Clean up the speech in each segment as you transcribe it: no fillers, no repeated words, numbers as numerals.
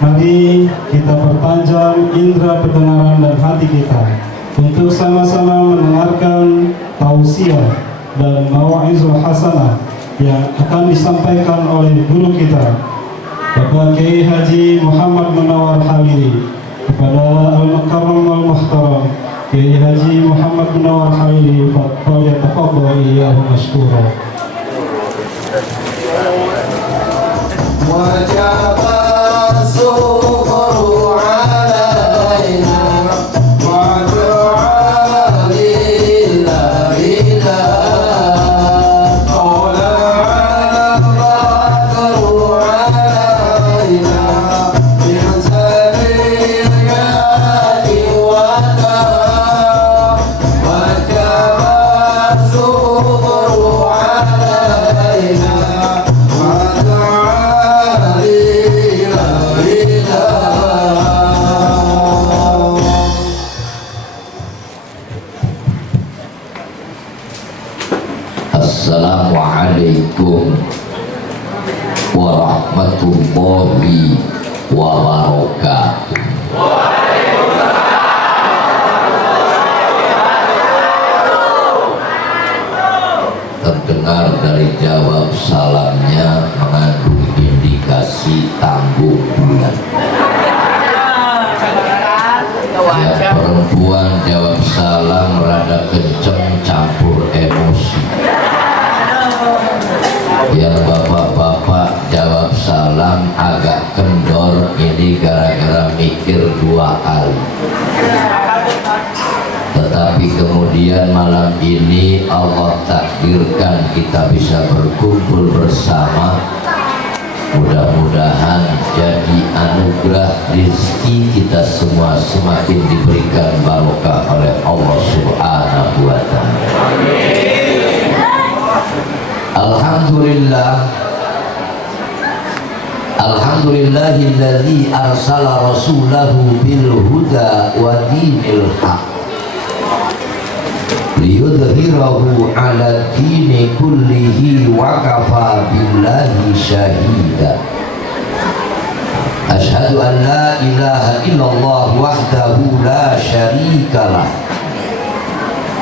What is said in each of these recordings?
Mari kita perpanjang indera pendengaran dan hati kita untuk sama-sama mendengarkan tausiah dan mau'izah hasanah yang akan disampaikan oleh guru kita Bapak Kiai Haji Muhammad Munawar Halili kepada Al-Mukarram Al-Muhtaram Kiai Haji Muhammad Munawar Halili. Falyatafadhal iyyahu mashkura. Assalamualaikum warahmatullahi wabarakatuh. Terdengar dari jawab salamnya mengandung indikasi tanggung bulan. Yang perempuan jawab salam rada kenceng campur emosi. Yang bapak-bapak jawab salam agak kendor, ini gara-gara mikir dua kali. Tetapi kemudian malam ini Allah takdirkan kita bisa berkumpul bersama. Mudah-mudahan jadi anugerah rezeki kita semua semakin diberikan barokah oleh Allah Subhanahu wa Ta'ala. Alhamdulillah, alhamdulillahilladzi arsala rasulahu bil huda wa dinil haq liyudhhirahu ala dini kullihi wa kafa billahi syahida. Asyhadu an la ilaha illallah wahdahu la syarikalah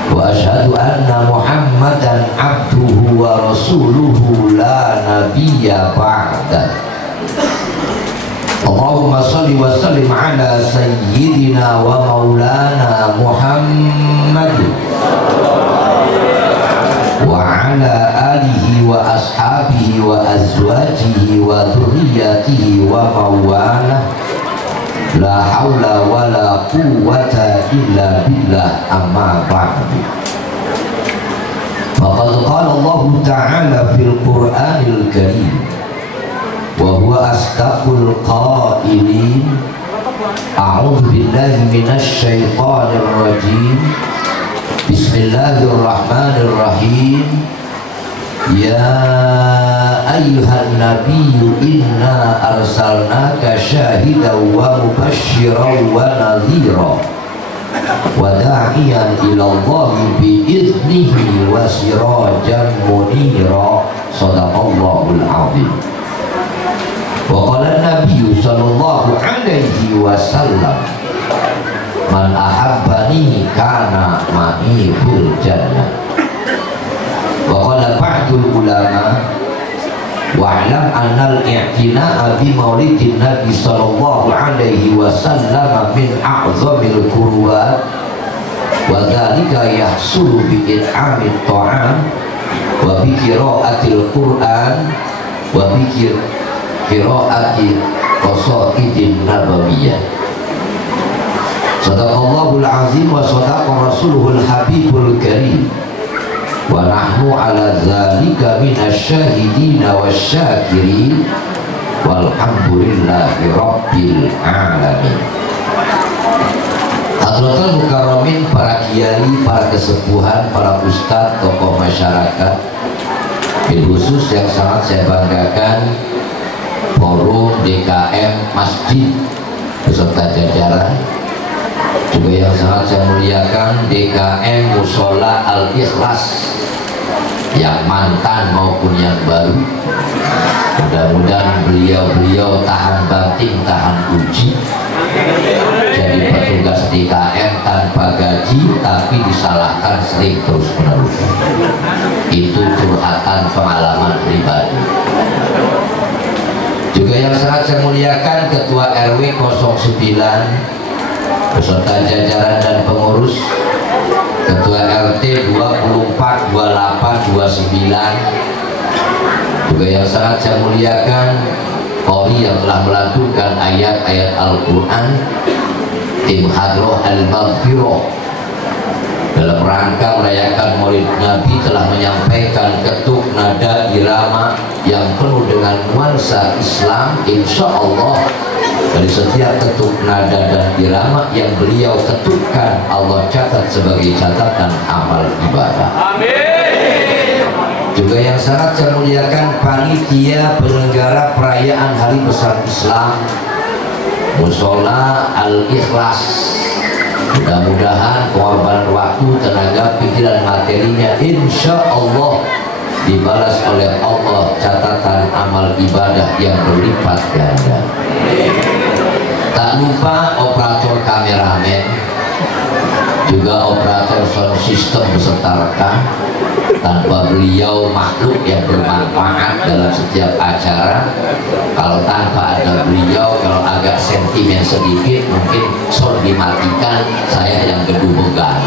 wa asyhadu anna Muhammadan abduhu wa rasuluhu la nabiyya ba'da. Allahumma shalli wa sallim ala sayyidina wa maulana Muhammad wa ala alihi wa ashabihi wa azwajihi wa dhurriyyatihi wa mawalah. La haula wa la quwwata illa billah, amma ba'du. Faqad qala Allah ta'ala fil Qur'anil Karim wa huwa asdaqul qailin. A'udzu billahi minasy syaithanir rajim. Bismillahirrahmanirrahim. Ya ayyuhan nabiyyu inna arsalnaka syahidan wa mubasysyiran wa nadhira wa da'iyan ila Allahi bi'iznihi wa sirajan munira. Shadaqallahul azim. Wa qala an-nabiyyu sallallahu alaihi wasallam man ahabbani kana ma'i fil jannah. Wa qala ba'dul ulama wa'lam annal i'tina'a bi maulidin nabi sallallahu alaihi wasallam min a'zamil qurbat wa dhalika yahsulu bi it'amit ta'am wa bi qira'atil qur'an wa bi qira'ati qasaidin nabawiyyah. Sadaqallahul azim wa sadaqa rasuluhul habibul karim wa nahnu ala dzalika minasyahidina wasyakirin walhamdulillahi rabbil alamin. Hadratul mukarramin, para kiai, para kesepuhan, para ustadz, tokoh masyarakat, bil khusus yang sangat saya banggakan forum DKM Masjid beserta jajaran, juga yang sangat saya muliakan DKM Musola Al-Ikhlas yang mantan maupun yang baru. Mudah-mudahan beliau tahan banting, tahan uji, jadi petugas DKM tanpa gaji tapi disalahkan sering terus menerus. Itu curhatan pengalaman pribadi. Juga yang sangat saya muliakan Ketua RW 09 beserta jajaran dan pengurus, Ketua RT 24, 28, 29. Juga yang sangat saya muliakan Qori yang telah melantunkan ayat-ayat Al-Quran, tim Hadroh Al-Maghfirah dalam rangka merayakan Maulid Nabi telah menyampaikan ketuk nada irama yang penuh dengan nuansa Islam. Insya Allah dari setiap ketuk nada dan irama yang beliau ketukkan, Allah catat sebagai catatan amal ibadah. Amin. Juga yang sangat saya muliakan panitia penyelenggara perayaan Hari Besar Islam Musola Al-Ikhlas. Mudah-mudahan pengorbanan waktu, tenaga, pikiran, materinya insya Allah dibalas oleh Allah catatan amal ibadah yang berlipat ganda. Tak lupa operator kameramen, juga operator sound system beserta rekam. Tanpa beliau makhluk yang bermanfaat dalam setiap acara. Kalau tanpa ada beliau, kalau agak sentimen sedikit mungkin sound dimatikan, saya yang gedung-gedung.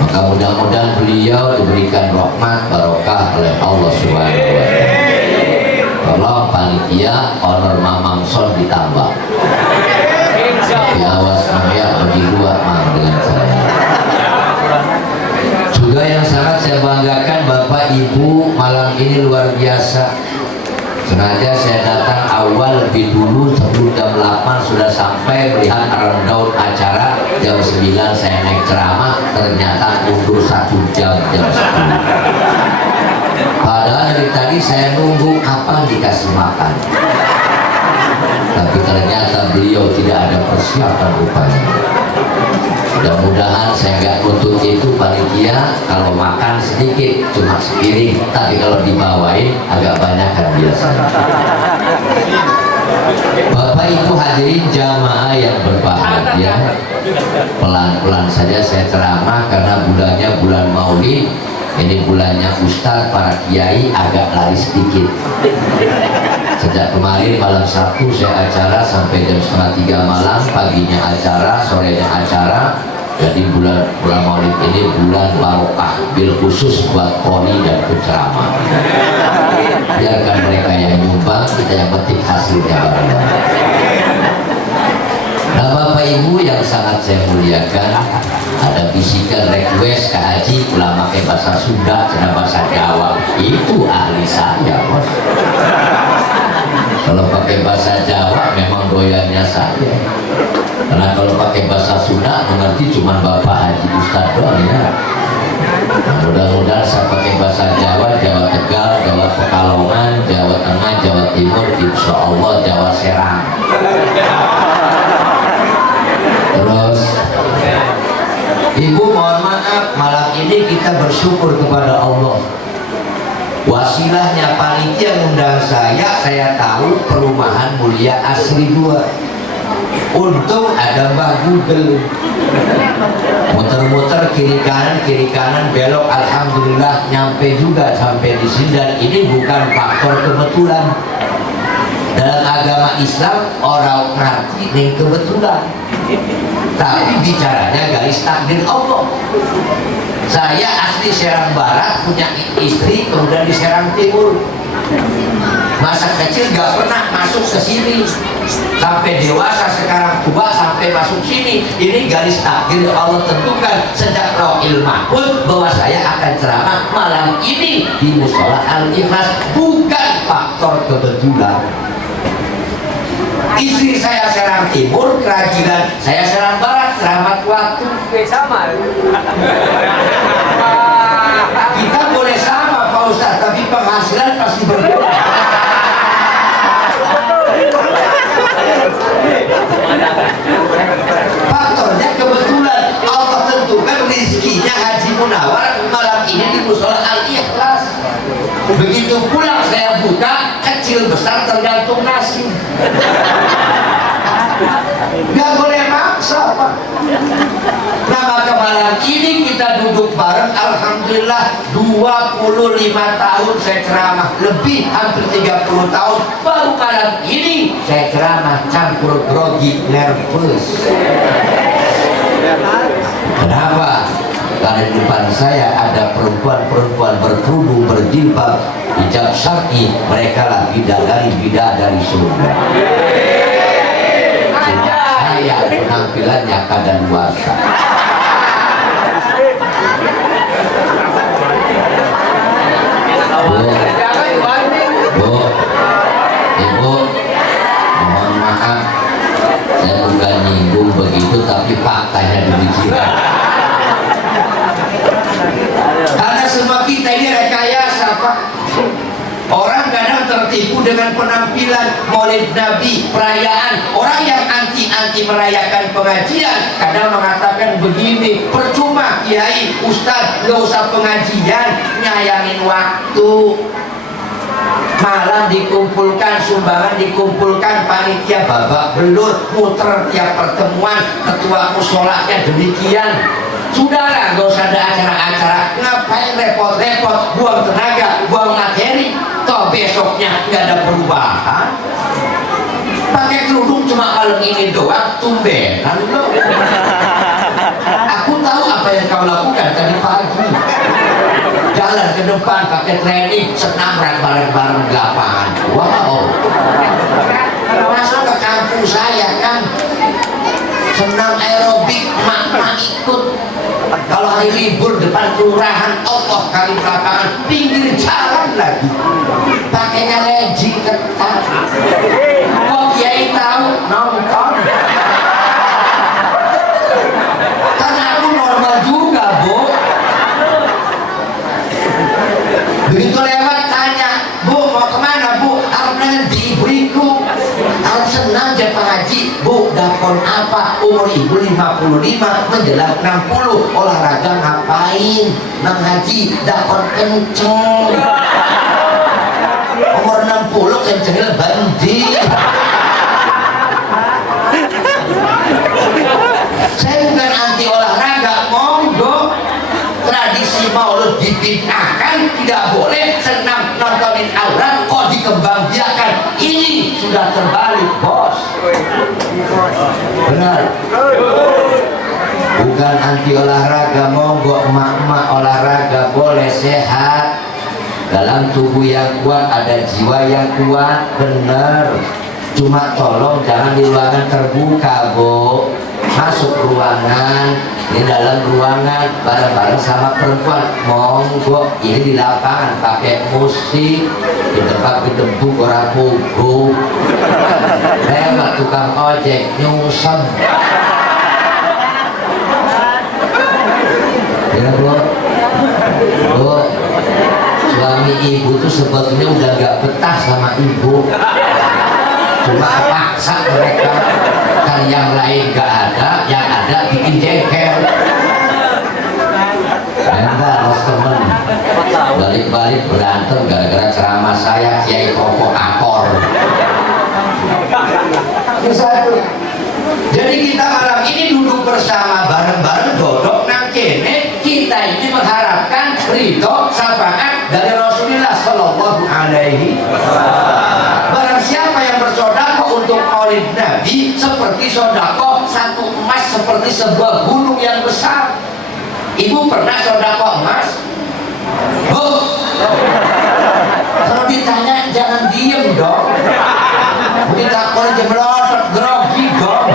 Maka mudah-mudahan beliau diberikan rahmat barokah oleh Allah Subhanahu wa Ta'ala. Tolong panitia honor mamang sound ditambah. Tapi awas namanya bagi dua mang dengan saya. Juga yang sangat saya banggakan Bapak Ibu malam ini luar biasa. Sengaja saya datang awal lebih dulu, sebelum jam 8 sudah sampai melihat rundown acara. Jam 9 saya naik ceramah, ternyata mundur 1 jam, jam 10. Padahal dari tadi saya nunggu kapan dikasih makan, tapi ternyata beliau tidak ada persiapan rupanya. Mudah-mudahan saya nggak nuntut itu panitia, kalau makan sedikit cuma sepiring, tapi kalau dibawain agak banyak kan biasanya. Bapak Ibu hadirin jamaah yang berbahagia, pelan-pelan saja saya ceramah karena bulannya bulan Maulid. Ini bulannya Ustadz, para kiai agak lari sedikit. Sejak kemarin malam Sabtu saya acara sampai jam 2:30 malam, paginya acara, sorenya acara. Jadi bulan Maulid ini bulan barokah, bil khusus buat Qori dan penceramah. Biarkan mereka yang nyumbang, kita yang penting hasilnya bareng-bareng. Nah Bapak Ibu yang sangat saya muliakan, ada bisikan request ke Haji ulama pakai bahasa Sunda dan bahasa Jawa, itu ahli saya bos. Kalau pakai bahasa Jawa memang doyannya saya, karena kalau pakai bahasa Sunda mengerti cuma Bapak Haji Ustadz doang ya. Mudah-mudahan saya pakai bahasa Jawa, Jawa Tegal, Jawa Pekalongan, Jawa Tengah, Jawa Timur, insya Allah Jawa Serang. Terus Ibu mohon maaf, malam ini kita bersyukur kepada Allah. Wasilahnya panitia undang saya tahu Perumahan Mulia Asri 2. Untung ada Mbak Google, muter-muter kiri kanan belok, alhamdulillah nyampe juga sampai di sini. Dan ini bukan faktor kebetulan. Dalam agama Islam orang ngerti ini kebetulan, tapi bicaranya garis takdir Allah. Saya asli Serang Barat, punya istri kemudian di Serang Timur. Masa kecil gak pernah masuk ke sini, sampai dewasa sekarang tua sampai masuk sini. Ini garis takdir Allah tentukan sejak Lauhil Mahfuz bahwa saya akan ceramah malam ini di Mushola Al-Ikhlas, bukan faktor kebetulan. Istri saya Serang Timur, kerajinan saya Serang Barat, rahmat waktu. Sama. Kita boleh sama Pak Ustaz, tapi penghasilan pasti berbeda. Faktornya kebetulan Allah tentukan rezekinya Haji Munawar malam ini di Mushola Al-Ikhlas. Begitu pulang saya buka, kecil besar tergantung nasi. Gak boleh maksa Pak. Nah maka malam ini kita duduk bareng, alhamdulillah 25 tahun saya ceramah, lebih hampir 30 tahun baru malam ini saya ceramah campur grogi, nervous. Kenapa? Karena di depan saya ada perempuan-perempuan berkerudung, berjilbab, hijab syar'i, mereka lah bidadari surga. Sejak saya penampilannya kadaluarsa. Bu, Ibu, mohon maaf, saya bukan nyinggung begitu, tapi faktanya demikian. Karena semua kita ini rekayasa Pak. Orang kadang tertipu dengan penampilan Maulid Nabi, perayaan. Orang yang anti merayakan pengajian kadang mengatakan begini, percuma Kiai, Ustadz, gak usah pengajian, nyayangin waktu. Malam dikumpulkan, sumbangan dikumpulkan, panitia babak belur, muter tiap pertemuan, ketua musolanya demikian. Sudahlah, gak usah ada acara-acara, ngapain repot-repot, buang tenaga, buang materi, toh besoknya gak ada perubahan. Pakai kerudung cuma malam ini doang, tumbenan loh. Aku tahu apa yang kau lakukan tadi pagi. Jalan ke depan pakai training, senam bareng-bareng di lapangan. Wow. Masuk ke kampung saya kan, senam aerobik, mak ikut. Kalau hari libur depan kelurahan, Allah kali lapangan, pinggir jalan lagi. Pakainya legging ketat. Kok Kiai tahu nonton? Karena aku normal juga, Bu. Begitu lewat tanya, Bu mau kemana Bu? Harus nanya di ibu-ibu. Harus senang jadi pengaji. Bu, dakon apa? Umur ibu 55 menjelang 60. Olahraga ngapain? Mengaji, dakon kenceng. Umur 60 kencengnya bandi. Saya bukan anti olahraga, monggo. Tradisi maulud dibid'ahkan, tidak boleh senam nontonin aurat kok dikembangbiakan. Ini sudah terbalik, bos. Benar. Bukan anti olahraga, monggo emak-emak olahraga boleh, sehat. Dalam tubuh yang kuat ada jiwa yang kuat, benar. Cuma tolong jangan di ruangan terbuka, Bu. Masuk ruangan, ini dalam ruangan bareng-bareng sama perempuan, monggo. Ini di lapangan pakai musik, di tempat gedebuk orang pugu. Lewat tukang ojek nyungsem. Ya Bu, suami ibu tuh sebetulnya udah gak betah sama ibu, cuma paksa mereka. Kan yang lain gak ada, yang ada bikin jengkel. Enggak, los temen balik-balik berantem gara-gara ceramah saya Kiai Koko Akor. Jadi kita malam ini duduk bersama bareng-bareng dodok nang kene, kita ini mengharapkan ridho syafaat dari Rasulullah Shallallahu Alaihi Wasallam. Barang siapa yang bersedekah untuk maulid Nabi seperti sedekah satu emas seperti sebuah gunung yang besar. Ibu pernah sedekah emas? Bu, kalau ditanya jangan diem dong. Kita kalau jemelotot grogi dong.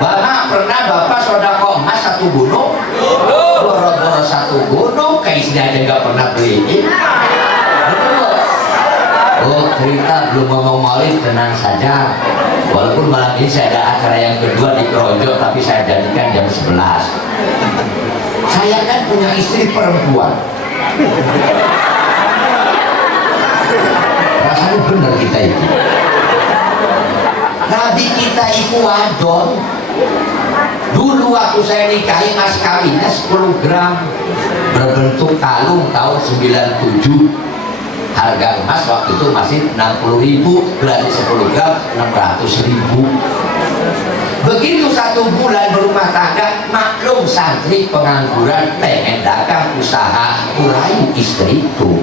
Bapak pernah bapak sedekah emas satu gunung? Boro-boro satu gunung, kayak istri aja nggak pernah beliin. Betul. Oh, cerita belum ngomong maulid, tenang saja. Walaupun malam ini saya ada acara yang kedua di Keronjok, tapi saya jadikan jam 11. Saya kan punya istri perempuan. Rasanya benar kita itu. Nabi kita itu wadon. Dulu waktu saya nikahi mas kawinnya 10 gram berbentuk kalung tahun 97. Harga emas waktu itu masih 60.000, berarti 10 gram 600.000. Begitu 1 bulan berumah tangga, maklum santri pengangguran pengen dagang usaha, kurai istriku.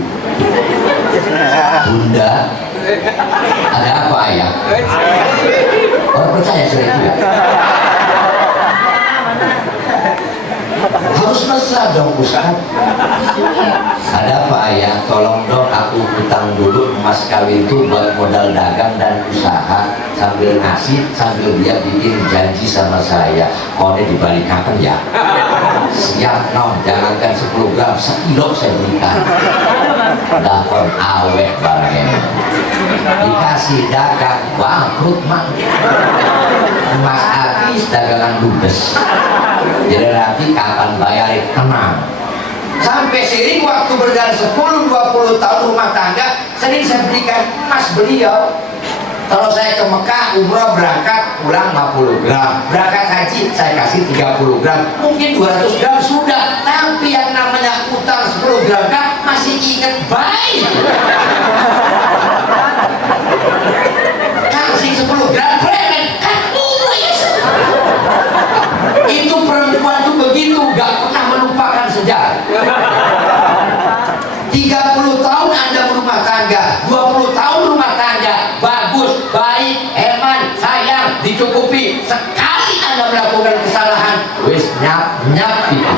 Bunda, ada apa ayah? Orang percaya sudah itu ya? Harus mesra dong Ustaz. Ada apa ayah? Tolong dong aku utang dulu emas kawin itu buat modal dagang dan usaha, sambil ngasih sambil dia bikin janji sama saya. Kode dibalikkan ya. Siap non, jangankan 10 gram, 1 kilo saya berikan. Dakon awet barangnya. Dikasih dagang, bangkrut mak. Emas habis, dagangan ludes. Jadi nanti kapan bayarin, tenang. Sampai sering waktu berjalan 10-20 tahun rumah tangga, sering saya berikan emas beliau. Kalau saya ke Mekah, umroh berangkat, pulang 50 gram. Berangkat haji, saya kasih 30 gram. Mungkin 200 gram sudah. Tapi yang namanya utang 10 gram kan masih ingat baik. Kasih 10 gram, keren kan uris. Itu perempuan tuh begitu, gak pernah melupakan sejarah. 30 tahun Anda berumah tangga, 20 tahun rumah tangga, bagus, baik, hemat, sayang, dicukupi. Sekali Anda melakukan kesalahan, wis nyap itu.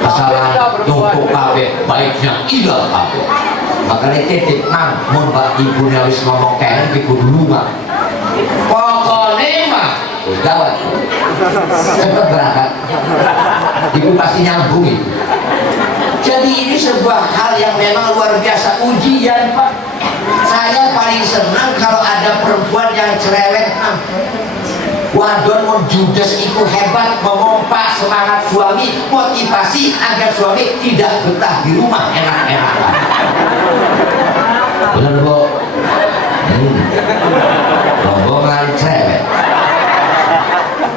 Kesalahan numpuk kabeh, baiknya ilang kabeh. Makanya titip mang, mun bak ibunya wis ngomong keren, ibu dulu mah. Pokoknya mah, gawat. Cepat berangkat. Ibu pasti nyambung itu. Jadi ini sebuah hal yang memang luar biasa, ujian Pak. Saya paling senang kalau ada perempuan yang cerewet. Wadon mau judes itu hebat, memompa semangat suami, motivasi agar suami tidak betah di rumah enak-enakan. Benar Bu? Rombongan cerewet.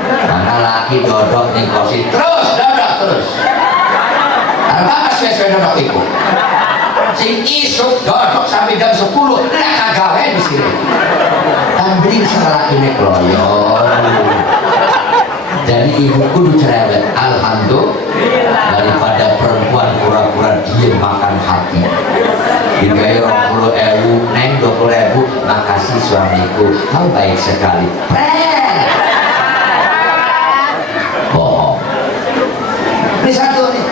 Mana laki dodok nih kosi terus dodok terus. Apa sesuai dodok itu? Sing isuk dodok sampai jam 10 lah kagawe di sini. Tambring salah ini kloyon. Jadi ibu kudu cerewet. Alhamdulillah, daripada perempuan pura-pura diem makan hati. Dibayar 20.000, neng 20.000, makasih suamiku, kau baik sekali. Bohong. Ini satu nih.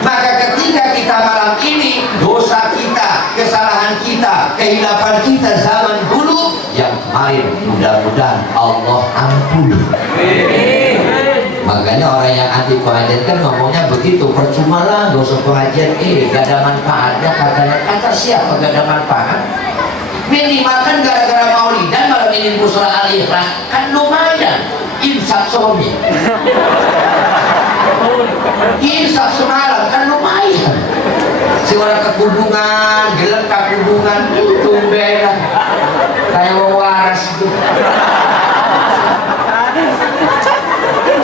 Maka ketika kita malam ini, dosa kita, kesalahan kita, kehilapan kita zaman dulu yang kemarin, mudah-mudahan Allah ampuni. Makanya orang yang anti pengajian kan ngomongnya begitu, percuma lah dosa pengajian, gak ada manfaatnya katanya. Kata siapa gak ada manfaat? Minimal kan gara-gara maulidan malam ini musra al-ikhlas kan lumayan insaf suami. Insaf semalam kan lumayan. si orang kekudungan gelem kekudungan tumben lah kayak mau waras itu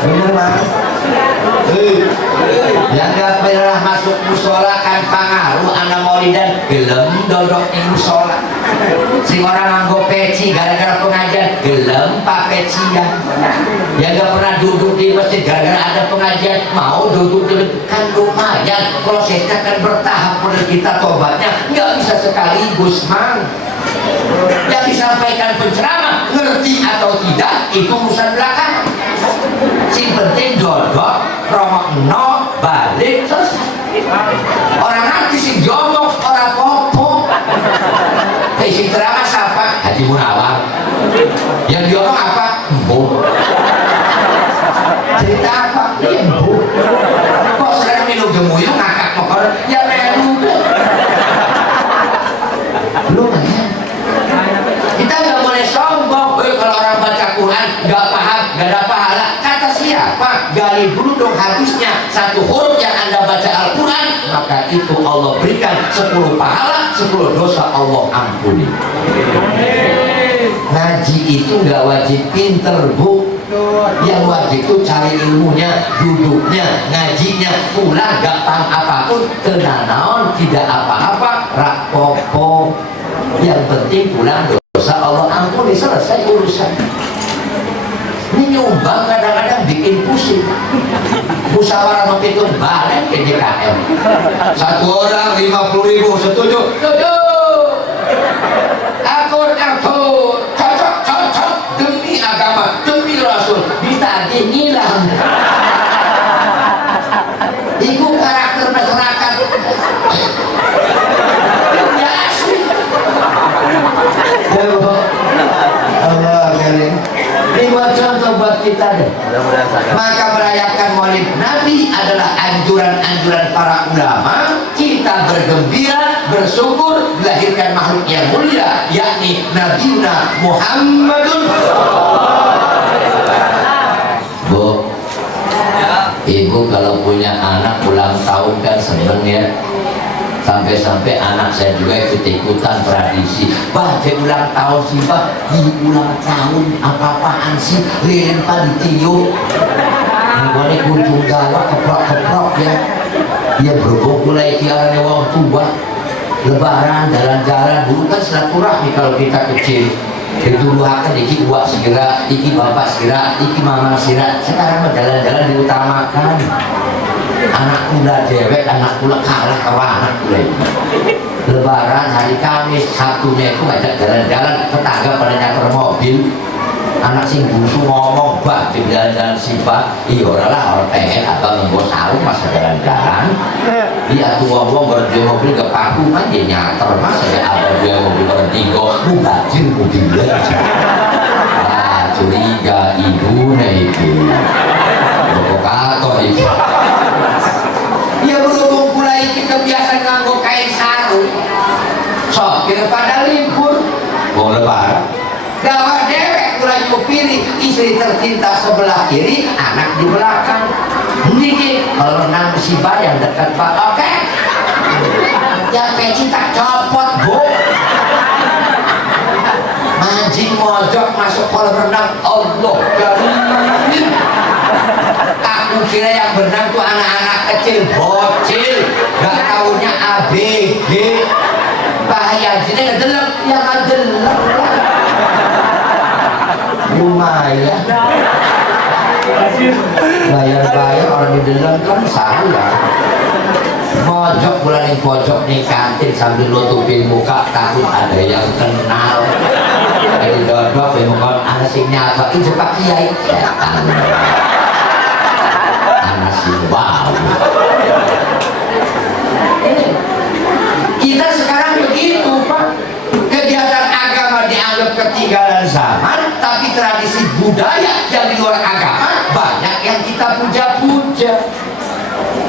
bener banget yang gak pernah masuk musola kan pengaruh anak maulidan gelem dodok di musola si orang nganggo peci gara-gara pengajian gelem pak pecian yang gak pernah duduk di masjid gara-gara ada pengajian mau duduk di kan lumayan prosesnya kan bertahap pada kita tobatnya gak bisa sekaligus mang yang disampaikan penceramah ngerti atau tidak itu urusan belakang si penting dodok romok no balik selesai orang nanti si diomong orang popo si ceramah siapa? Haji Munawar yang diomong apa? Embu cerita apa? Embu kok sekarang minum gemuyung ngakak mokor ya melu lumayan kita gak boleh sombong kalau orang baca Quran gak paham, gak ada pahala kata siapa? Gali dulu dong hadisnya satu huruf yang anda baca Al-Quran maka itu Allah berikan 10 pahala 10 dosa Allah ampuni ngaji itu gak wajib pinter bu yang wajib itu cari ilmunya duduknya ngajinya pulang gak paham apapun tenanaon tidak apa-apa rapopo yang penting pulang dosa Allah ampuni selesai urusan ini nyumbang kadang-kadang bikin pusing musyawarah mempitun badan ke JKM satu orang 50.000 setuju akur cocok demi agama demi Rasul ditagih ngilang itu karakter masyarakat ya asli Allah kali ini buat contoh buat kita deh. Maka merayakan Maulid Nabi adalah anjuran-anjuran para ulama. Kita bergembira, bersyukur dilahirkan makhluk yang mulia, yakni Nabiuna Muhammadun. Bu, ibu kalau punya anak ulang tahun kan seneng ya. Sampai-sampai anak saya juga ikut-ikutan tradisi baca ulang tahun sih pak di ulang tahun apa-apaan sih lilin pak ditiup boleh kunjung galak keprok-keprok ya dia berhubung mulai kiarannya wong tua lebaran jalan-jalan dulu kan silaturahmi kalau kita kecil itu doakan iki uak segera iki bapak segera iki mama segera sekarang jalan-jalan diutamakan anak muda dewek, anak pula kalah kawan anak pula lebaran hari Kamis, Sabtunya itu ngajak jalan-jalan tetangga pada nyater mobil anak sing busu ngomong bah di jalan-jalan sifat iya orang pengen abang ngembo sarung masa jalan-jalan iya tuh ngomong berhenti mobil ke paku kan dia nyater masa ya abang dia mobil berhenti kok mubajir mobilnya curiga ibu itu provokator itu ya berhubung pula kita biasa nganggo kain sarung sok kira pada libur mau lebaran gawat dewek mulai pilih istri tercinta sebelah kiri anak di belakang ini kalau renang musibah yang dekat pak oke yang peci tak copot bu mancing mojok masuk kolam renang Allah karim aku kira yang berenang tuh anak-anak kecil bocil gak taunya ABG bahaya sini ngedelep ya ngedelep lumayan bayar-bayar orang di dalam kan salah mojok bulan yang pojok nih kantin sambil nutupin muka takut ada yang kenal jadi dodok bemukan anak sing nyapa itu pak kiai setan anak sing bau kita sekarang begitu pak kegiatan agama dianggap ketinggalan zaman tapi tradisi budaya yang di luar agama banyak yang kita puja-puja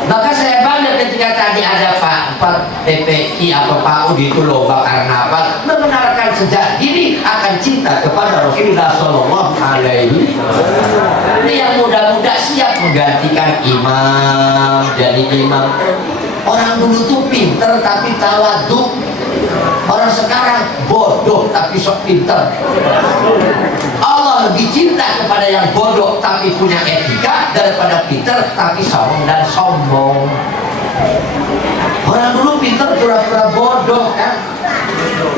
maka saya bangga ketika tadi ada Pak TPI atau Pak Udi itu lomba karnaval membenarkan sejak dini akan cinta kepada Rasulullah Sallallahu Alaihi Wasallam. Ini yang muda-muda siap menggantikan imam jadi imam Orang dulu tuh pinter tapi tawadhu. Orang sekarang bodoh tapi sok pinter. Allah lebih cinta kepada yang bodoh tapi punya etika daripada pinter tapi sombong dan sombong. Orang dulu pinter pura-pura bodoh kan.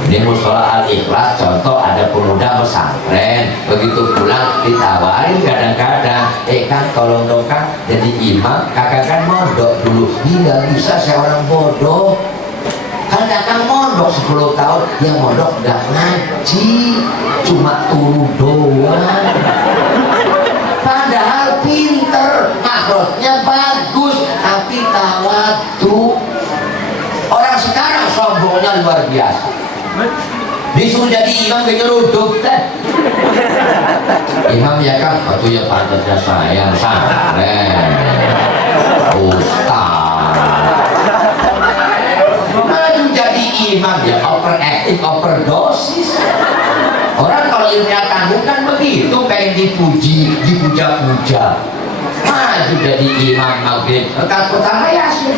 Di musola Al-Ikhlas contoh ada pemuda pesantren, begitu pulang ditawarin kadang-kadang, kan tolong dong Kang jadi imam, kakak kan mondok dulu. Nggak bisa, saya orang bodoh. Kan kakak mondok 10 tahun, yang mondok nggak ngaji, cuma turun doang. Padahal pinter, makhluknya bagus, tapi tawadhu. Orang sekarang sombongnya luar biasa. Disuruh jadi imam kenyeruduk teh. Imam ya kan, itu ya pantasnya sayang santren. Ustaz. Maju jadi imam ya overacting, overdosis. Orang kalau ilmunya tanggung kan begitu, pengen dipuji, dipuja-puja. Maju jadi imam maghrib, rekat pertama Yasin.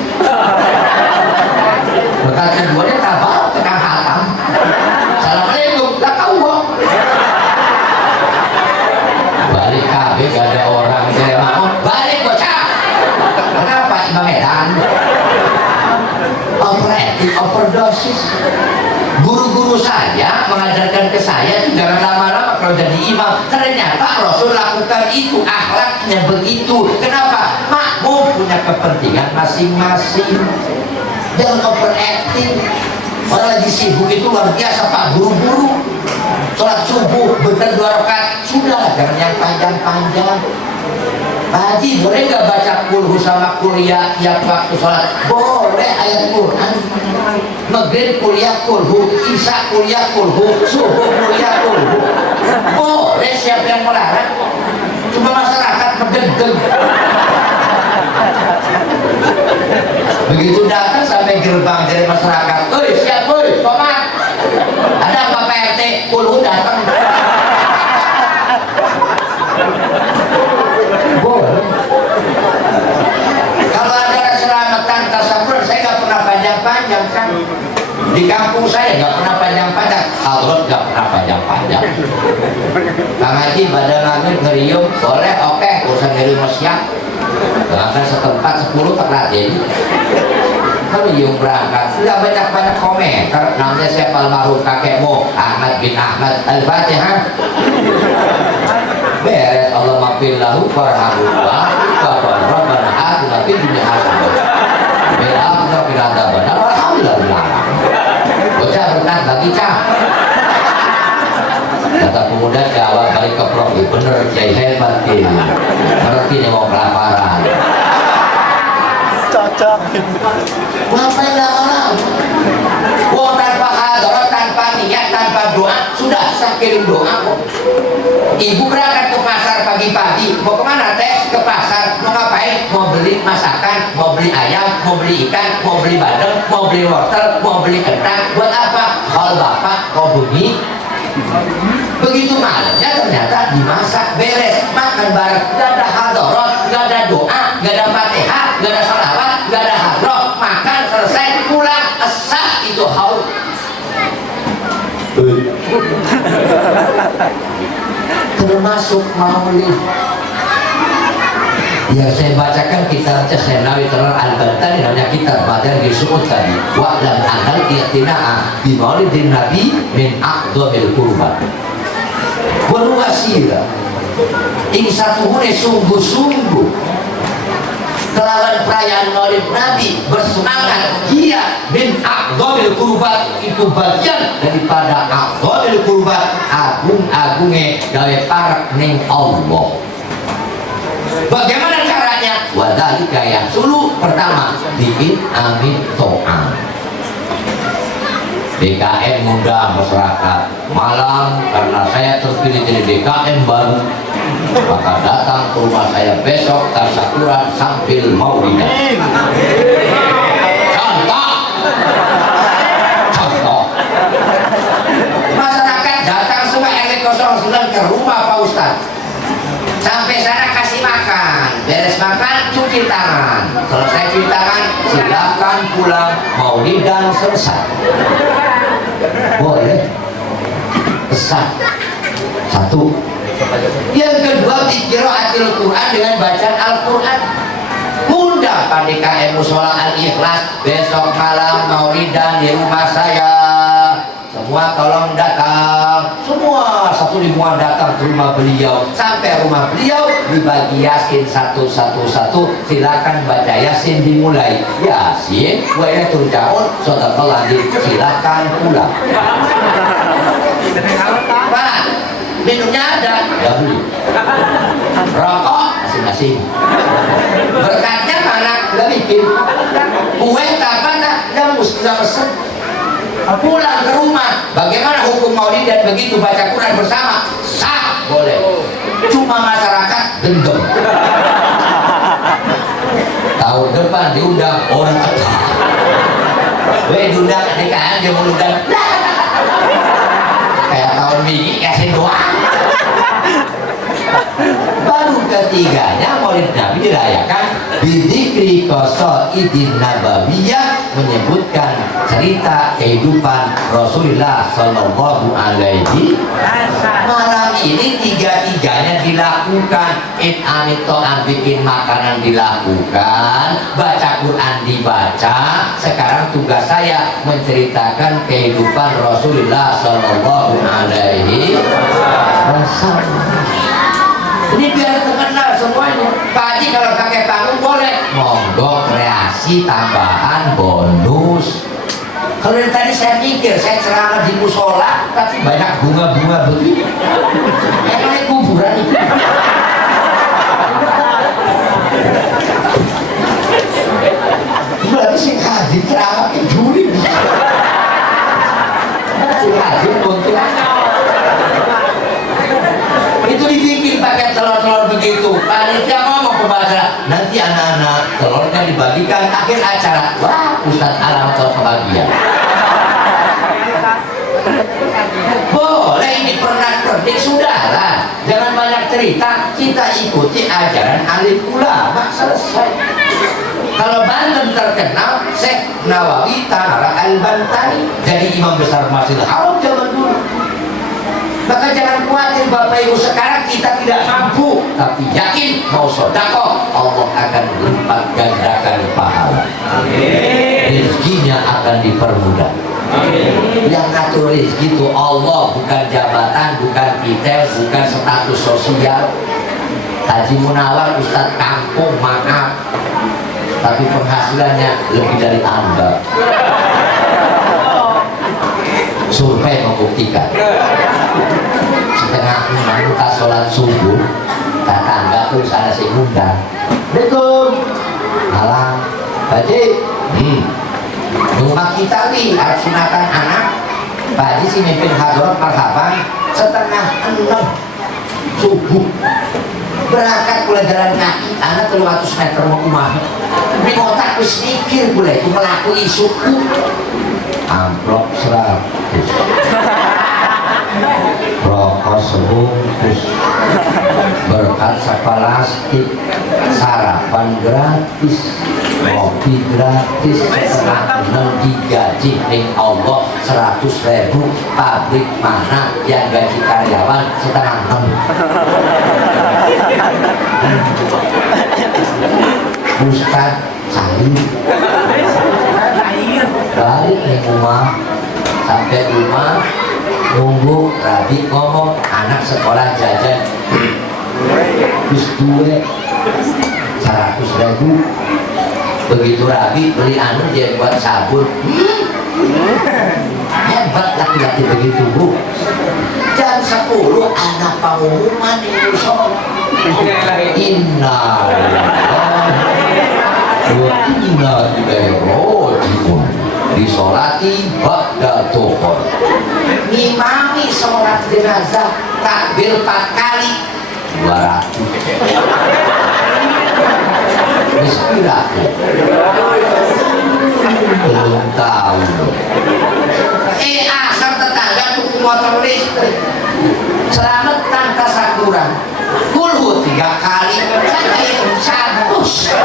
Rekat keduanya tabar tekan hatam. Assalamualaikum, tak tahu kok. Balik kabeh gak ada orang mau balik bocah. Kenapa Imam Medan? Overacting, overdosis. Guru-guru saya mengajarkan ke saya itu jangan lama-lama kalau jadi imam. Ternyata Rasul lakukan itu, akhlaknya begitu. Kenapa? Makmum punya kepentingan masing-masing. Jangan overacting. Orang lagi sibuk itu luar biasa Pak, buru-buru. Sholat subuh bener 2 rakaat, sudah jangan yang panjang-panjang. Pak Haji boleh nggak baca kulhu sama kuliah tiap waktu sholat? Boleh, ayat Quran. Maghrib kuliah kulhu, isya kuliah kulhu, subuh kuliah kulhu. Boleh, siapa yang melarang? Cuma masyarakat mendegem. Begitu datang sampai gerbang dari masyarakat, oi siap oi, komat. Ada apa Pak RT? Kulhu datang. Boleh. Kalau ada keselamatan tasawuf, saya nggak pernah panjang-panjang kan. Di kampung saya nggak pernah panjang-panjang, Alot nggak pernah panjang-panjang. Kang Haji badan langit ngerium, boleh, oke, urusan ngerium siap. Bahkan setempat 10 terlatih. Kalau yang berangkat sudah banyak-banyak komentar. Namanya siapa almarhum kakekmu Ahmad bin Ahmad Al-Fatihah. Beres Allah maafillahu warhamullah wa rabbana atina fid dunya hasanah. Bila kita bila ada benar alhamdulillah. Bocah berkat bagi cah. Kata pemuda jawab balik ke Prof. Bener Kiai hebat ini. Ngerti nih mau kelaparan. Cocok. Ngapain orang? Wah tanpa hadarat, tanpa niat, tanpa doa sudah saking doa kok. Ibu berangkat ke pasar pagi-pagi, mau kemana teh? Ke pasar, mau ngapain? Mau beli masakan, mau beli ayam, mau beli ikan, mau beli bandeng, mau beli wortel, mau beli kentang. Buat apa? Kalau bapak kau bumi. Begitu malamnya ternyata dimasak beres, makan bareng, gak ada hadarat, gak ada doa, gak ada fatihah, gak ada salawat, gak ada hadroh, makan selesai pulang, esah itu haul. Termasuk maulid. Ya saya bacakan kitabnya Senawi Teror Al-Bantani, namanya kitab Badar Yusuf tadi. Wa'lam anal i'tina'ah bi maulidin nabi min aqdamil qurban. Wanuwasira ing satuhune sungguh-sungguh kelawan perayaan maulid nabi bersemangat dia min aqdamil qurban, itu bagian daripada aqdamil qurban, agung-agungnya gawe parek ning Allah. Bagaimana caranya? Wadhalika yang sulu pertama bikin amin to'am. DKM ngundang masyarakat malam karena saya terpilih jadi DKM baru, maka datang ke rumah saya besok tasyakuran sambil maulidan. Contoh masyarakat datang semua RW 09 ke rumah Pak Ustadz. Sampai sana kasih makan, beres makan cuci tangan, selesai cuci tangan silakan pulang, maulidan selesai. Boleh. Pesan. Satu. Yang kedua, qiraatul Quran dengan bacaan Al-Quran. Undang PDKM Musola Al-Ikhlas besok malam maulidan di rumah saya. Semua tolong datang. Semua 1.000 datang ke rumah beliau. Sampai rumah beliau dibagi Yasin satu-satu. Silakan baca Yasin dimulai. Yasin wa yaturjaun sadaqal adzim. Silakan pulang. Pak, minumnya ada? Ya beli. Rokok masing-masing. Berkatnya mana? Gak bikin. Kue kapan? Gak mesti pesen. Pulang ke rumah, bagaimana hukum maulid dan begitu baca Quran bersama? Sah, boleh. Cuma masyarakat dendam. Tahun depan diundang orang kata. Diundang nikahan dia mengundang. Kayak tahun ini kasih doang. Baru ketiganya maulid Nabi dirayakan bidzikri qasaidin nabawiyah, menyebutkan cerita kehidupan Rasulullah Sallallahu Alaihi Wasallam. Malam ini tiga-tiganya dilakukan. Anitoan bikin makanan dilakukan, baca Quran dibaca. Sekarang tugas saya menceritakan kehidupan Rasulullah Sallallahu Alaihi Wasallam. Ini biar terkenal semuanya. Pak Haji kalau pakai panggung boleh. Monggo, kreasi tambahan bonus. Kalau yang tadi saya mikir, saya ceramah di musola, tapi banyak bunga-bunga begini. Emangnya kuburan itu. Berarti si Haji ceramah ke juri. Si Haji kuntilanak. Itu dibikin pakai telur-telur begitu. Panitia ngomong pembaca, nanti anak-anak telurnya dibagikan akhir acara. Wah, Ustadz Alam atau kebagian. Boleh ini pernak-pernik, sudahlah. Jangan banyak cerita, kita ikuti ajaran alim ulama, selesai. Kalau Banten terkenal, Syekh Nawawi Tanara Al-Bantani jadi imam besar Masjidil Haram zaman dulu. Maka jangan khawatir Bapak Ibu, sekarang kita tidak mampu, tapi yakin mau sedekah, Allah akan lipat gandakan pahala. Rezekinya akan dipermudah. Yang ngatur rezeki itu Allah, bukan jabatan, bukan titel, bukan status sosial. Haji Munawar Ustadz kampung, maaf, tapi penghasilannya lebih dari Anda. Survei membuktikan. Setengah 6 kita sholat subuh, tetangga terus ada si undang. Betul. Malam, Pak Haji, rumah kita nih harus sunatan anak. Pak Haji si mimpin hadrat marhaban setengah 6 subuh. Berangkat pula jalan kaki, anak 300 meter mau rumah. Ini otak terus mikir boleh, aku melakukan isuku. Amplop 100, rokok sebungkus, berkat sepelastik, sarapan gratis, kopi gratis, setengah 6 digaji ning Allah 100.000. Pabrik mana yang gaji karyawan setengah 6? Ustaz Salim balik nih rumah, sampai rumah nunggu Rabi ngomong anak sekolah jajan terus 2 100.000. Begitu Rabi beli anu dia buat sabun. Hebat laki-laki begitu, Bu. Jam 10 anak pengumuman di musola. Inna wa inna ilaihi raji'un. Disolati ba'da dhuhur. Ngimami sholat jenazah takbir 4 kali 200. Bismillah. Belum tahu. Asal tetangga tuku motor listrik. Selamatan tasakuran. Kulhu 3 kali. Saya 100.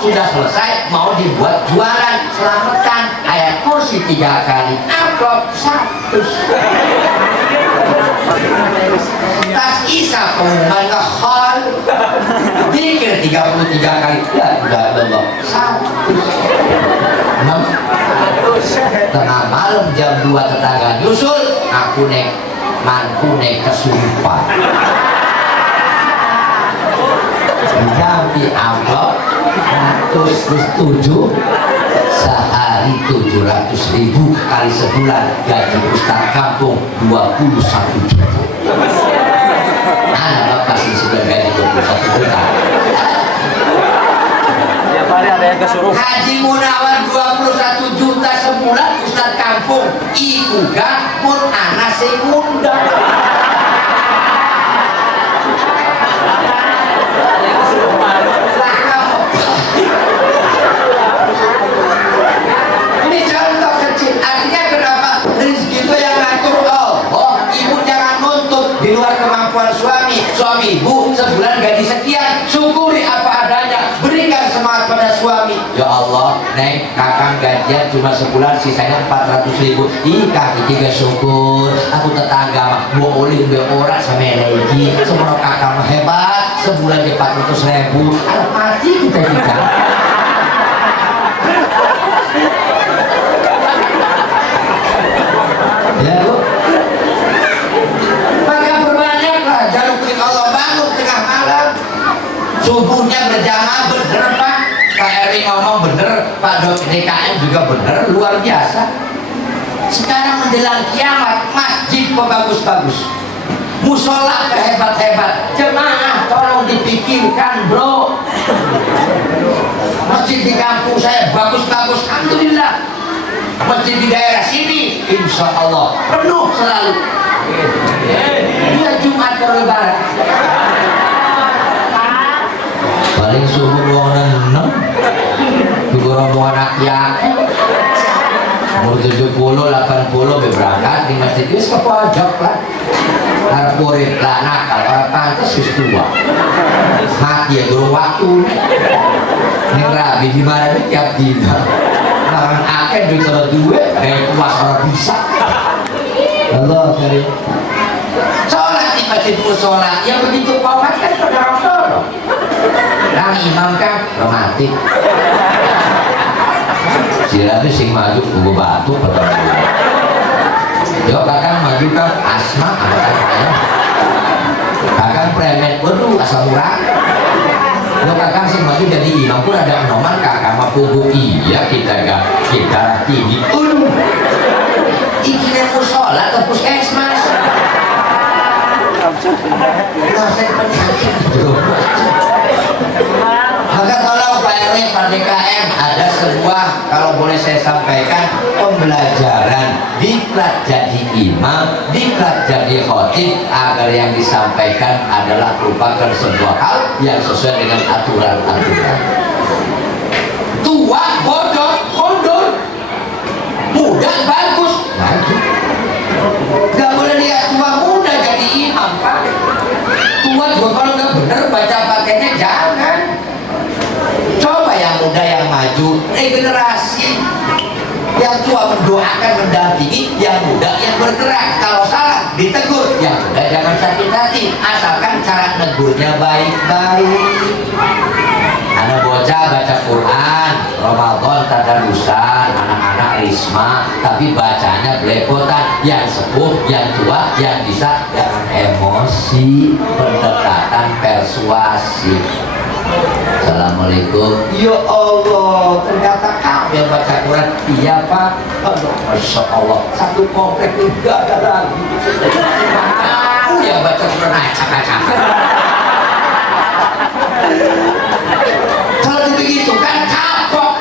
sudah selesai, mau dibuat jualan, selamatan ayat kursi 3 kali, amplop 100. Tas Isa pengumuman ngehol, dikir 33 kali, udah 100. Tengah malam jam 2 tetangga nyusul, aku mantu kesumpah. Ganti amplop 107 sehari 700.000 kali sebulan, gaji Ustaz kampung 21 juta. Anak bapak sih sudah gaji 21 juta. Tiap hari ada yang kesuruh. Haji Munawar 21 juta sebulan, Ustaz kampung iku gak pun anak sing ngundang. Ini contoh kecil, artinya kenapa rezeki itu yang ngatur Allah. Ibu jangan nuntut di luar kemampuan suami. Suami ibu sebulan gaji sekian, syukuri apa adanya, berikan semangat pada suami. Ya Allah, Neng, kakang gajian cuma sebulan, sisanya 400.000. Ih, kaki juga syukur. Aku tetangga mah, mau oleh orang sama lagi. Semua kakak mah hebat, sebulan 400.000. Anak mati kita nikah. Ya Bu, maka perbanyaklah jalukin Allah, bangun tengah malam, subuhnya berjamaah, bener Pak. Pak RW ngomong bener, Pak Dok DKM juga bener, luar biasa. Sekarang menjelang kiamat, masjid bagus-bagus, musola hebat-hebat, jemaah tolong dipikirkan bro. Masjid di kampung saya bagus-bagus, alhamdulillah. Masjid di daerah sini insya Allah penuh selalu. Dia Jumat ke Lebaran paling subuh ruangan 6 juga rombongan anak yakin umur 70, 80 berangkat di masjid itu ke pojok lah. Harap urip lah nakal, orang pantas wis tua mati ya durung waktu. Ini rabi gimana nih tiap dina orang akhir duit kalau duit dari puas orang bisa. Allah dari sholat di masjid musola yang begitu komat kan pada orang yang imam kan romantik. Sila itu sing maju buku batu pada yo kakang maju kan asma sama kakaknya kakang premen waduh asal murah. Yo kakang sing maju jadi imam pun ada nomor kakak mah buku iya kita gak kita tinggi ikinya musola atau puskesmas. Maka tolong Pak RW, Pak DKM, ada sebuah kalau boleh saya sampaikan pembelajaran diklat jadi imam, diklat jadi khotib agar yang disampaikan adalah merupakan sebuah hal yang sesuai dengan aturan-aturan. Tua bodoh mundur, muda bagus maju. Gak boleh lihat tua muda jadi imam Pak. Tua juga kalau nggak bener baca pakainya jangan. Coba yang muda yang maju, regenerasi. Yang tua mendoakan mendampingi, yang muda yang bergerak. Kalau salah ditegur, yang muda jangan sakit hati. Asalkan cara negurnya baik-baik. Anak bocah baca Quran, Ramadan tadarusan, anak-anak risma, tapi bacanya belepotan. Yang sepuh, yang tua, yang bisa jangan emosi, pendekatan persuasi. Assalamualaikum. Ya Allah, ternyata kamu yang baca Quran. Iya Pak. Aduh, Masya Allah, satu komplek tidak ada lagi. Aku yang baca Quran acak-acak. Kalau begitu kan kapok.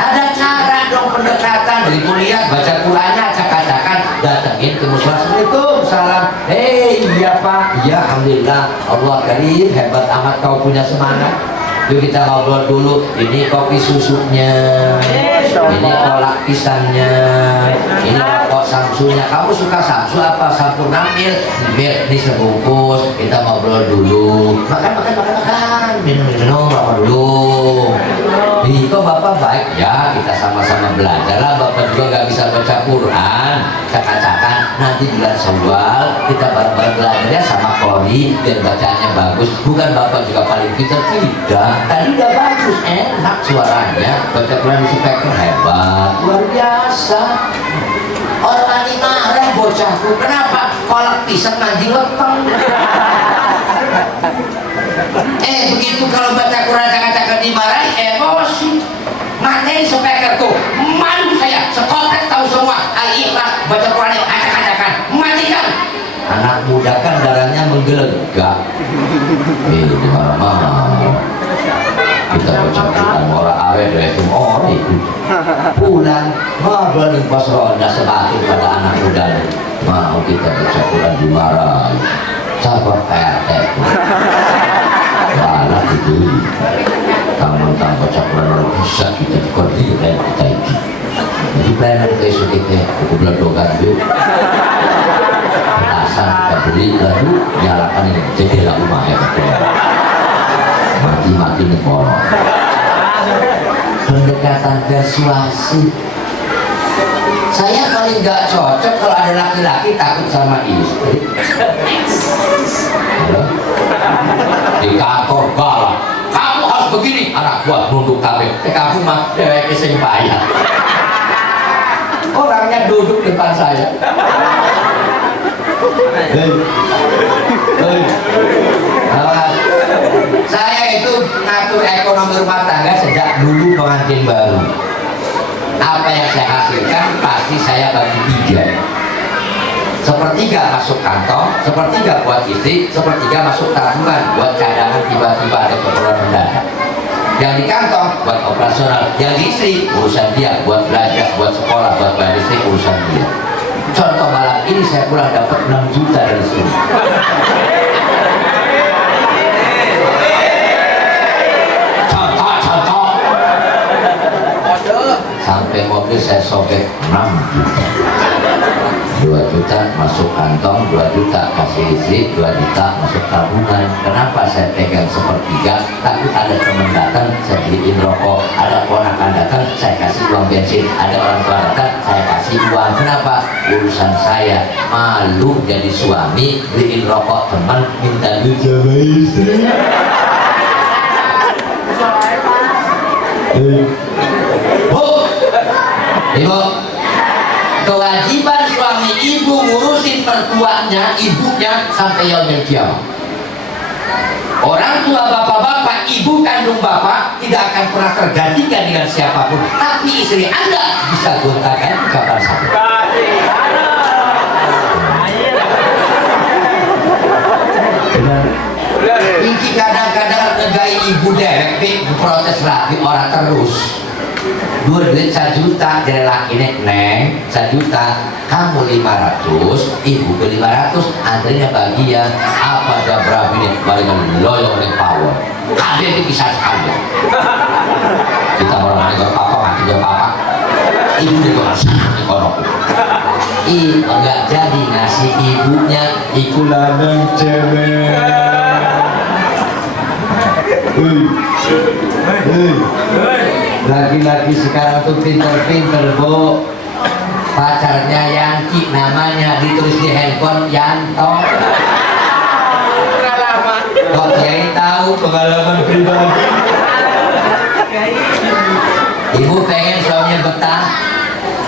Ada cara dong pendekatan. Dari kuliah baca Qurannya acak-acakan, datengin ke musola. Assalamualaikum, salam. Iya Pak, iya alhamdulillah. Allah karim, hebat amat kau punya semangat. Yuk kita ngobrol dulu. Ini kopi susunya, ini kolak pisangnya, ini rokok samsunya. Kamu suka samsu apa sampurna mil? Mil ini sebungkus. Kita ngobrol dulu. Makan. minum Bapak dulu. Kok Bapak baik? Ya kita sama-sama belajar lah. Bapak juga gak bisa baca Quran cak-cakan. Nanti bulan Syawal kita bareng-bareng belajarnya sama Kori biar bacaannya bagus. Bukan Bapak juga paling pintar, tidak. Tadi udah bagus, enak suaranya. Baca Quran di speaker hebat, luar biasa. Orang lagi marah bocahku, kenapa? Kolak pisang ngaji lepeng. Begitu kalau baca Quran cak-cakan dimarahi, emosi. Materi speakerku, malu saya, sekotek tahu semua. Al-Ikhlas, baca Quran acak-acakan, matikan. Anak muda kan darahnya menggelegak. Di mana-mana kita baca Quran, orang awet itu orang itu pulang berbanding pas ronda sebatu pada anak muda. Mau kita baca Quran dimarahi, sabar RT. Malah itu taman-taman baca Quran orang bisa kita dikordi dan kita ini. Jadi pelayanan kita isu kita aku beladogan itu petasan kita beri lalu nyalakan ini jadi rumah ya mati-mati nih orang. Pendekatan persuasi. Saya paling gak cocok kalau ada laki-laki takut sama istri. Di kantor galak, kamu harus begini, anak buah nunduk kabeh. Kamu mah dewek sing payah. Orangnya duduk depan saya. Saya itu ngatur ekonomi rumah tangga sejak dulu pengantin baru. Apa yang saya hasilkan pasti saya bagi 3. Sepertiga masuk kantong, sepertiga buat istri, sepertiga masuk tabungan buat cadangan tiba-tiba ada keperluan mendadak. Yang di kantong buat operasional, yang di istri urusan dia, buat belajar, buat sekolah, buat bayar istri urusan dia. Contoh malam ini saya pulang dapat 6 juta dari sini. Contoh. Sampai mobil saya sobek 6 juta. 2 juta masuk kantong, 2 juta kasih istri, 2 juta masuk tabungan. Kenapa saya pegang sepertiga? Takut ada teman datang, saya beliin rokok. Ada ponakan datang, saya kasih uang bensin. Ada orang tua datang, saya kasih uang. Kenapa? Urusan saya. Malu jadi suami, beliin rokok teman, minta duit sama istri. Bu, Ibu, kewajiban suami ibu ngurusin mertuanya, ibunya sampai yaumil kiamat. Orang tua bapak-bapak, ibu kandung bapak tidak akan pernah tergantikan dengan siapapun. Tapi istri Anda bisa gonta-ganti kapan saja. Ini kadang-kadang negai ibu derek, protes lagi orang terus. Dua duit 1 juta dari laki neng 1 juta, kamu 500, ibu ke 500, antrinya bagian apa aja berapa ini barengan loyong dengan power. Ada ini bisa sekali. Kita orang dengan papa mati dengan papa, ibu juga sangat korok. Enggak jadi ngasih ibunya, ibu ladang cewek. Laki-laki sekarang tuh pinter-pinter, Bu. Pacarnya Yanti, namanya ditulis di handphone Yanto. Pengalaman. Kok Kiai tahu pengalaman pribadi? Ibu pengen suaminya betah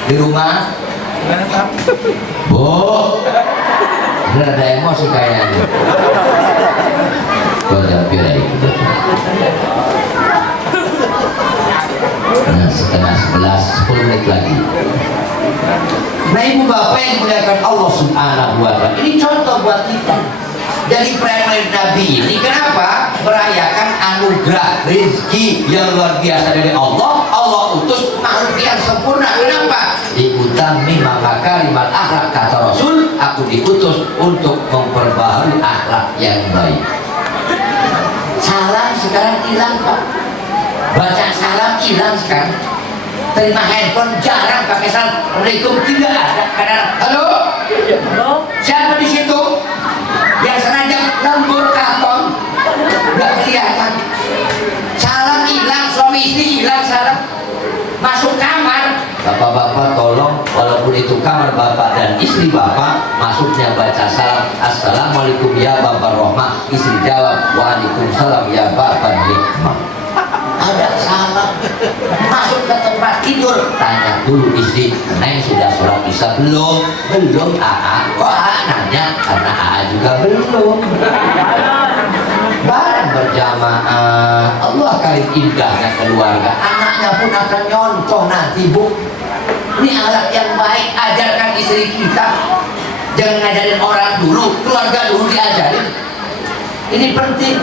di rumah. Bu, udah ada emosi kayaknya. Kau jangan pilih itu. Nah, setengah 11, 10 menit lagi. Nah, ibu bapak yang dimuliakan Allah Subhanahu wa ta'ala, ini contoh buat kita. Jadi perayaan Nabi ini kenapa? Merayakan anugerah rezeki yang luar biasa dari Allah. Allah utus makhluk yang sempurna. Kenapa? Diutami makarimal akhlak, kata Rasul, aku diutus untuk memperbaharui akhlak yang baik. Salam sekarang hilang, Pak. Baca salam hilang sekarang. Terima handphone jarang pakai salam. Assalamualaikum tidak ada. Kadang halo, siapa di situ? Yang sengaja lembur karton nggak kelihatan. bilang salam, masuk kamar. Bapak-bapak tolong, walaupun itu kamar bapak dan istri bapak, masuknya baca salam, assalamualaikum ya bapak rahmah. Istri jawab, waalaikumsalam ya bapak hikmah. Ada salam. Masuk ke tempat tidur, tanya dulu istri, Neng sudah sholat isya belum? Belum. Kok nanya? Karena juga belum. Barang berjamaah, Allah kali indahnya keluarga. Anaknya pun akan nyontoh nanti, Bu. Ini alat yang baik, ajarkan istri kita. Jangan ngajarin orang dulu, keluarga dulu diajarin. Ini penting.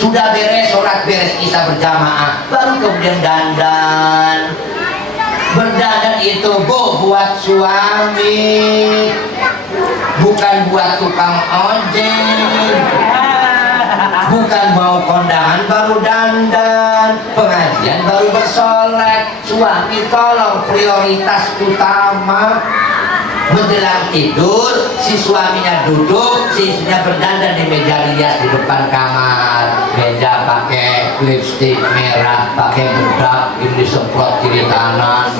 Sudah beres sholat, beres isya berjamaah, baru kemudian dandan. Berdandan itu, Bu, buat suami, bukan buat tukang ojek. Bukan mau kondangan baru dandan, pengajian baru bersolek. Suami tolong prioritas utama. Menjelang tidur, si suaminya duduk, si istrinya berdandan di meja rias di depan kamar. Meja pakai lipstik merah, pakai bedak, ini disemprot kiri kanan.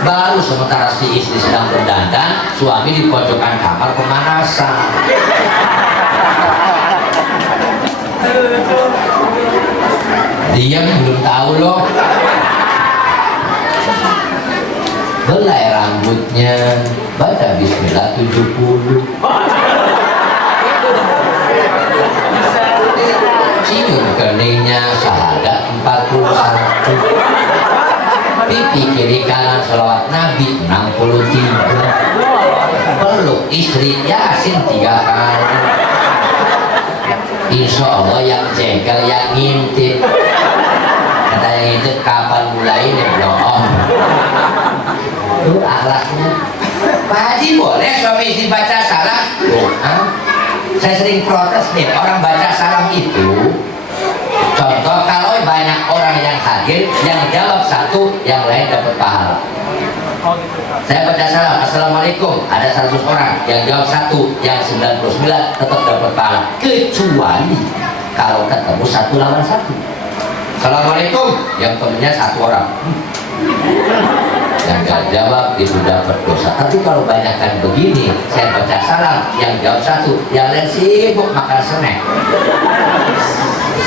Baru sementara si istri sedang berdandan, suami di pojokan kamar pemanasan. Diam, belum tahu loh. Belai rambutnya, baca bismillah 70. Cium keningnya, syahadat 41. Pipi kiri kanan selawat Nabi 63. Peluk istri Yasin 3 kali. Insya Allah yang jengkel, yang ngintip. Kata yang ngintip, kapan mulai ini belum. Itu akhlaknya. Pak Haji boleh suami istri baca salam? Saya sering protes nih, orang baca salam itu. Contoh, kalau banyak orang yang hadir, yang jawab satu, yang lain dapat pahala. Saya baca salam, assalamualaikum, ada 100 orang, yang jawab satu, yang 99 tetap dapat pahala. Kecuali kalau ketemu 1 lawan 1. Assalamualaikum, yang temennya 1 orang, yang gak jawab itu dapat dosa. Tapi kalau banyak kan begini, saya baca salam, yang jawab 1, yang lain sibuk makan snack,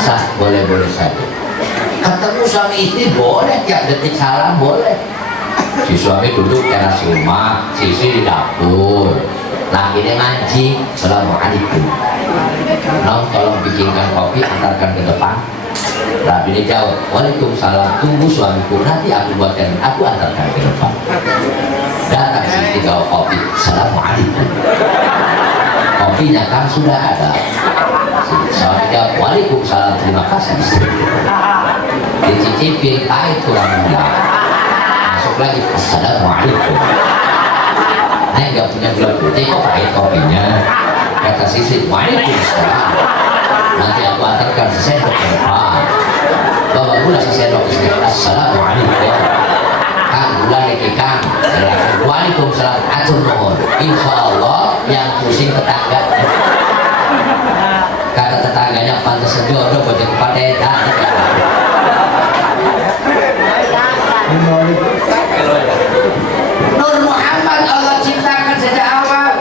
sah, boleh-boleh saja. Ketemu suami istri boleh, tiap detik salam boleh. Si suami duduk teras rumah, si istri di dapur, lakinya mancing, assalamualaikum. Nong, tolong bikinkan kopi, antarkan ke depan. Lakinya jawab, waalaikumsalam, tunggu suamiku, nanti aku buatkan, aku antarkan ke depan. Datang si istri bawa kopi, assalamualaikum. Kopinya kan sudah ada. Si suami jawab, waalaikumsalam, terima kasih istri. Dicicipin, pahit kurang mudah. Masuk lagi, assalamualaikum. Neng gak punya gula putih, kok pahit kopinya? Kata sisi, waalaikumsalam. Nanti aku antarkan sesendok ke depan. Bawa gula sesendok ke sini, assalamualaikum. Kang, gula lagi kang. Waalaikumsalam, atur nuhun. Insya Allah yang pusing tetangga. Kata tetangganya, pantas sejodoh bocah kepada edan. Nur Muhammad Allah ciptakan sejak awal.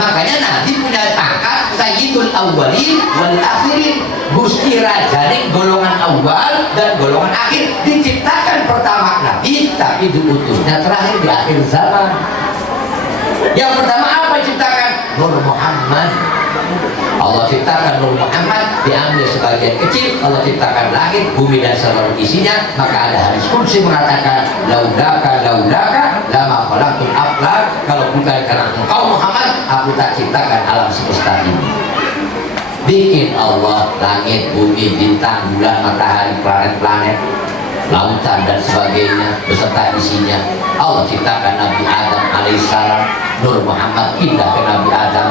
Makanya Nabi punya pangkat Sayyidul Awwalin wal Akhirin. Gusti Rajaning golongan awal dan golongan akhir. Diciptakan pertama Nabi, tapi diutusnya terakhir di akhir zaman. Yang pertama apa diciptakan? Nur Muhammad. Allah ciptakan Nur Muhammad, diambil sebagian kecil. Allah ciptakan langit, bumi dan seluruh isinya. Maka ada hadis qudsi mengatakan, laulaka lama khalaqtul aflak. Kalau bukan karena engkau Muhammad, aku tak ciptakan alam semesta ini. Bikin Allah langit, bumi, bintang, bulan, matahari, planet-planet, lautan dan sebagainya beserta isinya. Allah ciptakan Nabi Adam alaihissalam. Nur Muhammad pindah ke Nabi Adam.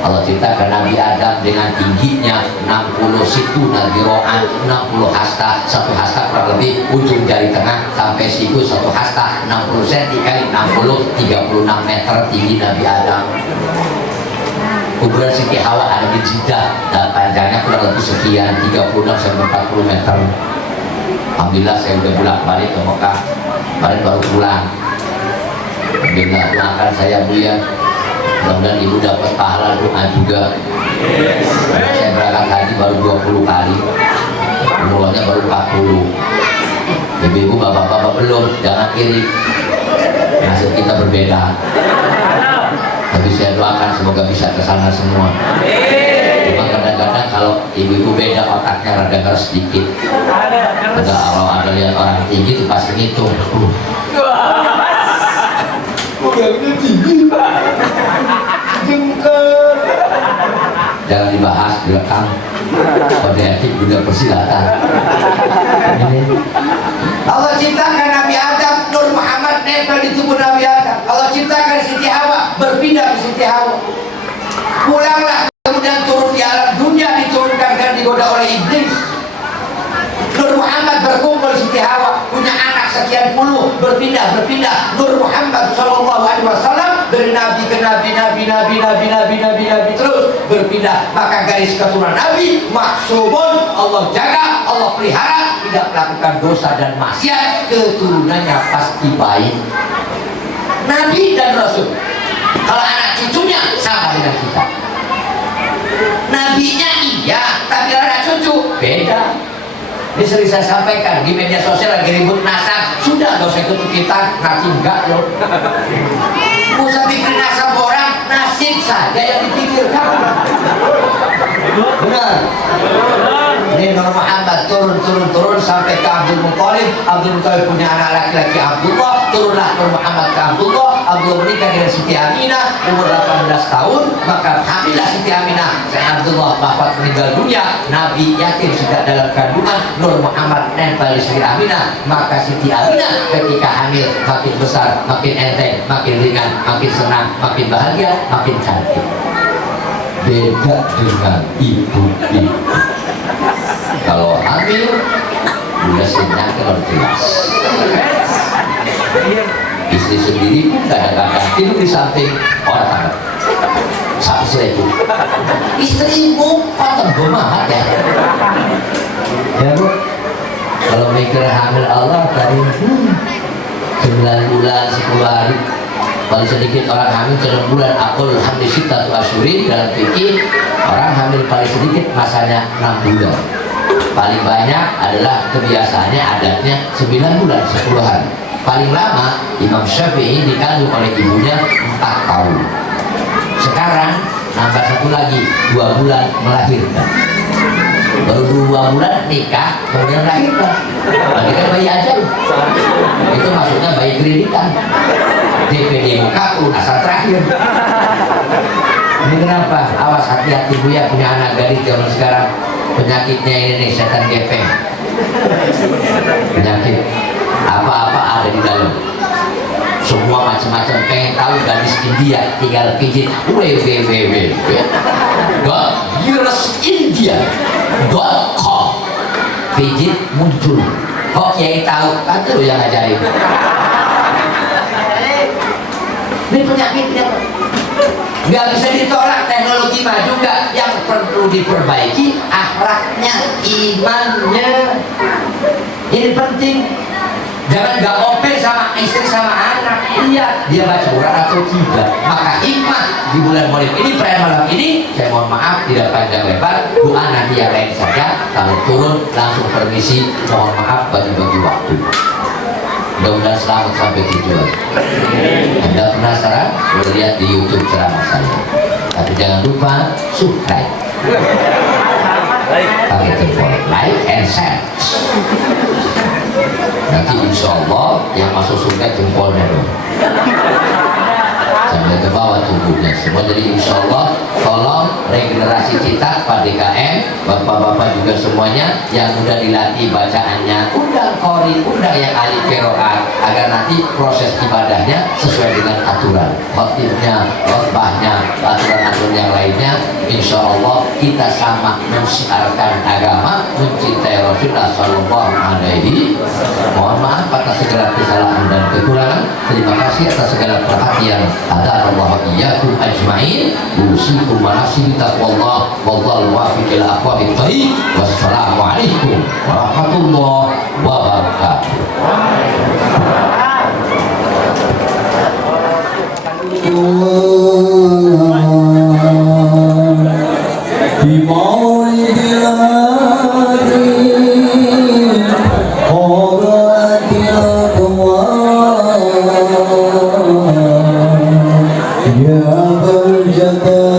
Allah ciptakan Nabi Adam dengan tingginya 60 siku nagiroan, 60 hasta, 1 hasta kurang lebih ujung jari tengah sampai siku 1 hasta 60 cm kali 60, 36 meter tinggi Nabi Adam. Kuburan Siti Hawa ada di Jeddah dan panjangnya kurang lebih sekian 36 sampai 40 meter. Alhamdulillah saya udah bolak-balik ke Mekah, kemarin baru pulang. Alhamdulillah, doakan saya Bu ya, mudah-mudahan ibu dapat pahala doa juga. Saya berangkat haji baru 20 kali, umurnya baru 40. Ibu-ibu, bapak-bapak belum, jangan iri, nasib kita berbeda. Tapi saya doakan semoga bisa ke sana semua. Cuma kadang-kadang kalau ibu-ibu beda otaknya rada keras sedikit. Kalau ada lihat orang tinggi itu pasti ngitung. Udahnya tinggi, jengkel. Jangan dibahas, direkam. Kode etik juga persilatan. Allah ciptakan Nabi Adam, Nur Muhammad nempel di tubuh Nabi Adam. Allah ciptakan Siti Hawa, berpindah ke Siti Hawa. Pulanglah, kemudian turun di alam dunia, diturunkan dan digoda oleh iblis. Nur Muhammad berkumpul Siti Hawa, punya anak sekian puluh, berpindah. Nur Muhammad SAW dari nabi ke nabi terus berpindah. Maka garis keturunan Nabi maksumun, Allah jaga, Allah pelihara, tidak melakukan dosa dan maksiat, keturunannya pasti baik. Nabi dan Rasul. Kalau anak cucunya sama dengan kita. Nabinya iya, tapi anak cucu beda. Ini sering saya sampaikan di media sosial lagi ribut nasab, sudah gak usah ikut kita, nanti enggak loh. Usah bikin nasab orang, nasib saja yang dipikirkan. Benar. Ini Nur Muhammad turun sampai ke Abdul Muthalib. Abdul Muthalib punya anak laki-laki Abdullah, turunlah Nur Muhammad ke Abdullah. Abdullah menikah dengan Siti Aminah umur 18 tahun, maka hamillah Siti Aminah. Abdullah wafat meninggal dunia, Nabi yatim sejak dalam kandungan, Nur Muhammad nempel di Siti Aminah. Maka Siti Aminah ketika hamil makin besar, makin enteng, makin ringan, makin senang, makin bahagia, makin cantik. Beda dengan ibu-ibu. Kalau hamil udah senang kalau jelas. Istri sendiri pun kadang-kadang tidur di samping orang satu seribu. Istrimu potong gomahat ya. Ya Bu, kalau mikir hamil Allah tadi 9 bulan 10 hari. Paling sedikit orang hamil 9 bulan. Akul hamil sitatu asyurin, dalam fikih orang hamil paling sedikit masanya 6 bulan. Paling banyak adalah kebiasaannya adatnya 9 bulan 10 hari. Paling lama Imam Syafi'i dikandung oleh ibunya 4 tahun. Sekarang nambah 1 lagi, 2 bulan melahirkan. Baru 2 bulan nikah, kemudian melahirkan. Berarti kan bayi aja. Itu maksudnya bayi kreditan. DPD muka asal terakhir. Ini kenapa? Awas, hati-hati Bu ya, punya anak gadis zaman sekarang. Penyakitnya ini nih, setan gepeng. Penyakit apa-apa ada di dalam. Semua macam-macam, pengen tahu gadis India, tinggal pijit www.girlsindia.com, pijit muncul. Kok Kiai tahu? Kan itu yang ngajarin. Ini penyakitnya nggak bisa ditolak. Teknologi maju nggak, yang perlu diperbaiki akhlaknya, imannya. Ini penting. Jangan nggak open sama istri sama anak. Iya, dia baca Quran atau tidak. Maka hikmah di bulan Maulid ini, perayaan malam ini, saya mohon maaf tidak panjang lebar, doa nanti yang lain saja. Kalau turun langsung permisi, mohon maaf bagi-bagi waktu. Mudah-mudahan selamat sampai tujuan. Anda penasaran? Boleh lihat di YouTube ceramah saya. Tapi jangan lupa subscribe, pakai tombol like and share. Nanti insya Allah yang masuk surga jempolnya dong, sampai ke bawah tubuhnya semua. Jadi insya Allah tolong regenerasi kita Pak DKM, bapak-bapak juga semuanya yang udah dilatih bacaannya, undang qori, undang yang ahli qiraat, agar nanti proses ibadahnya sesuai dengan aturan, khotibnya, khotbahnya, aturan-aturan yang lainnya. Insya Allah kita sama mensiarkan agama, mencintai Rasulullah Sallallahu Alaihi. Mohon maaf atas segala kesalahan dan kekurangan. Terima kasih atas segala perhatian. Ada Allah iyyakum ajma'in. Usikum wa nafsi bi taqwallah. Wallahu muwaffiq ila aqwamit thariq. Wassalamualaikum warahmatullahi wabarakatuh. الأبد